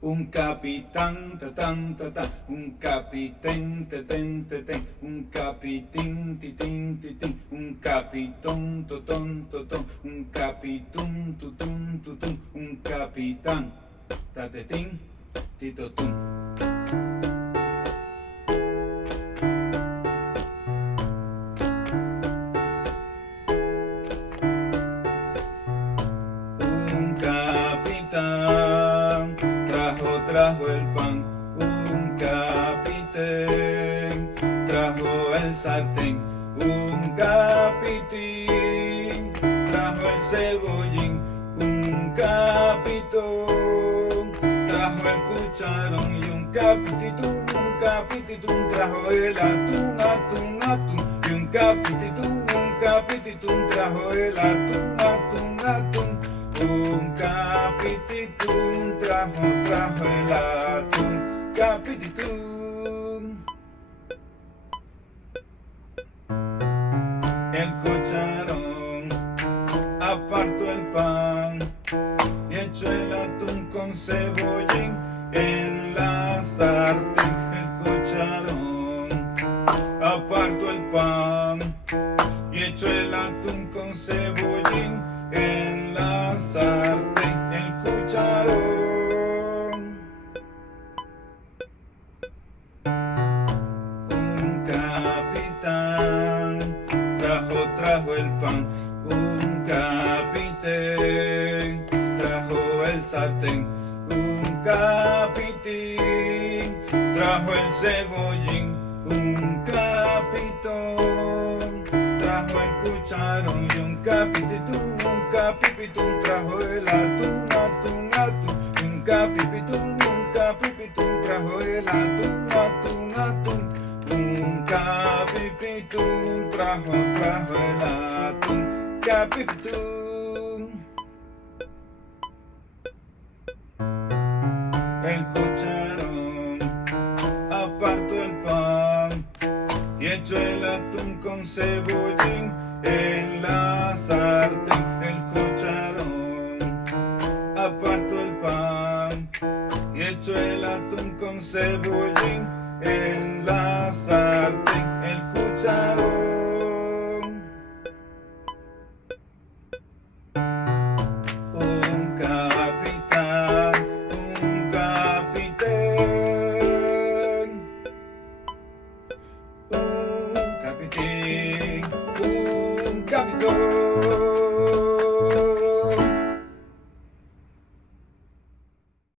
Un capitán, ta tan, ta ta, un capitán, te ten, un capitín, titín, titín, un capitón, totón, totón, un capitún, tutún, tutún, un capitán, tatetín, titotún. Un capitán trajo el pan, un capitán trajo el sartén, un capitín trajo el cebollín, un capitón trajo el cucharón y un capititún trajo el atún, atún, atún, y un capititún trajo el atún, atún, atún. Un capititún trajo el atún, capititún. El cucharón apartó el pan y echó el atún con cebollín en la sartén. El cucharón apartó el pan y echó el atún con cebollín en la sartén. El cucharón. Un capitán trajo el pan, un capitán trajo el sartén, un capitín trajo el cebollín, un capitón trajo el cucharón y un capititún trajo el atún, atún, atún, un capititún trajo el atún, atún, atún, un capititún trajo el atún, capititún. El cucharón apartó el pan y echó el atún con cebollín en la sartén. El cucharón apartó el pan y echó el atún con cebollín en la sartén.